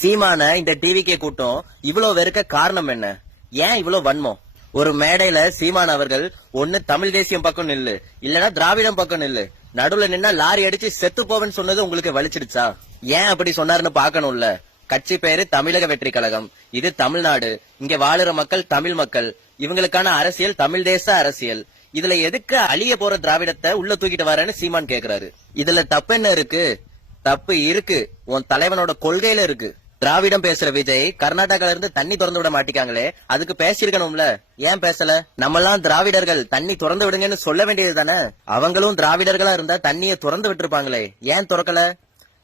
சீமான இந்த டிவிக்கே கூட்டம் இவ்வளவு வெறுக்க காரணம் என்ன? ஏன் இவ்வளவு வன்மம்? ஒரு மேடையில சீமான் அவர்கள் ஒண்ணு தமிழ் தேசியம் பக்கம் நில்லு, இல்லனா திராவிடம் பக்கம் நில்லு, நடுவுல நின்னா லாரி அடிச்சு செத்து போவேன்னு சொன்னது உங்களுக்கு வலிச்சிடுச்சா? ஏன் அப்படி சொன்னாருன்னு பாக்கணும்ல. கட்சி பேரு தமிழக வெற்றி கழகம், இது தமிழ்நாடு, இங்க வாழுற மக்கள் தமிழ் மக்கள், இவங்களுக்கான அரசியல் தமிழ் தேச அரசியல். இதுல எதுக்கு அழிய போற திராவிடத்தை உள்ள தூக்கிட்டு வரேன்னு சீமான் கேக்குறாரு. இதுல தப்பு என்ன இருக்கு? தப்பு இருக்கு, உன் தலைவனோட கொள்கையில இருக்கு. திராவிடம் பேசுற விஜய் கர்நாடகால இருந்து தண்ணி திறந்து விட மாட்டிக்காங்களே, அதுக்கு பேசிருக்கணும்ல. ஏன் பேசல? நம்மெல்லாம் திராவிடர்கள், தண்ணி திறந்து விடுங்கன்னு சொல்ல வேண்டியது தானே. அவங்களும் திராவிடர்களா இருந்தா தண்ணிய திறந்து விட்டுருப்பாங்களே, ஏன் திறக்கல?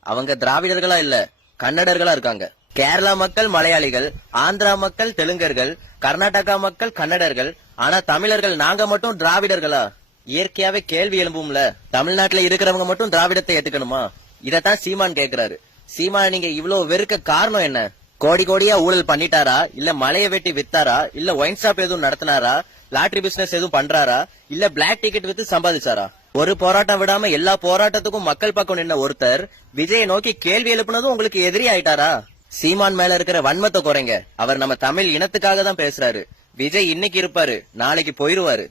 அவங்க திராவிடர்களா இல்ல, கன்னடர்களா இருக்காங்க. கேரளா மக்கள் மலையாளிகள், ஆந்திரா மக்கள் தெலுங்கர்கள், கர்நாடகா மக்கள் கன்னடர்கள், ஆனா தமிழர்கள் நாங்க மட்டும் திராவிடர்களா? இயற்கையாவே கேள்வி எழும்பும்ல. தமிழ்நாட்டுல இருக்கிறவங்க மட்டும் திராவிடத்தை ஏத்துக்கணுமா? இதத்தான் சீமான் கேக்குறாரு. சீமான் நீங்க இவ்வளவு வெறுக்க காரணம் என்ன? கோடி கோடியா ஊழல் பண்ணிட்டாரா, இல்ல மலையை வெட்டி வித்தாரா, இல்ல ஒயின் ஷாப் எதுவும் நடத்தினாரா, லாட்டரி பிசினஸ் எதுவும் பண்றாரா, இல்ல பிளாக் டிக்கெட் வித்து சம்பாதிச்சாரா? ஒரு போராட்டம் விடாம எல்லா போராட்டத்துக்கும் மக்கள் பக்கம் நின்ன ஒருத்தர் விஜயை நோக்கி கேள்வி எழுப்புனதும் உங்களுக்கு எதிரி ஆயிட்டாரா? சீமான் மேல இருக்கிற வன்மத்தை குறைங்க. அவர் நம்ம தமிழ் இனத்துக்காக தான் பேசுறாரு. விஜய் இன்னைக்கு இருப்பாரு, நாளைக்கு போயிருவாரு.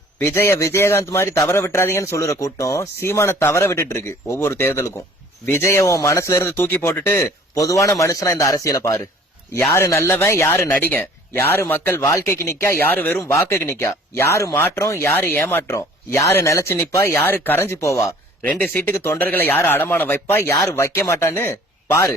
விஜயகாந்த் மாதிரி தவற விட்டுறாதீங்கன்னு சொல்லுற கூட்டம் சீமான தவற விட்டுட்டு இருக்கு ஒவ்வொரு தேர்தலுக்கும். விஜய உன் மனசுல இருந்து தூக்கி போட்டுட்டு பொதுவான மனுஷனா இந்த அரசியல பாரு. யாரு நல்லவன், யாரு நடிகன், யாரு மக்கள் வாழ்க்கைக்கு நிக்கா, யாரு வெறும் வாக்குக்கு நிக்கா, யாரு மாற்றம், யாரு ஏமாற்றம், யாரு நிலைச்சு நிப்பா, யாரு கரைஞ்சு போவா, 2 சீட்டுக்கு தொண்டர்களை யாரு அடமானம் வைப்பா, யாரு வைக்க மாட்டான்னு பாரு.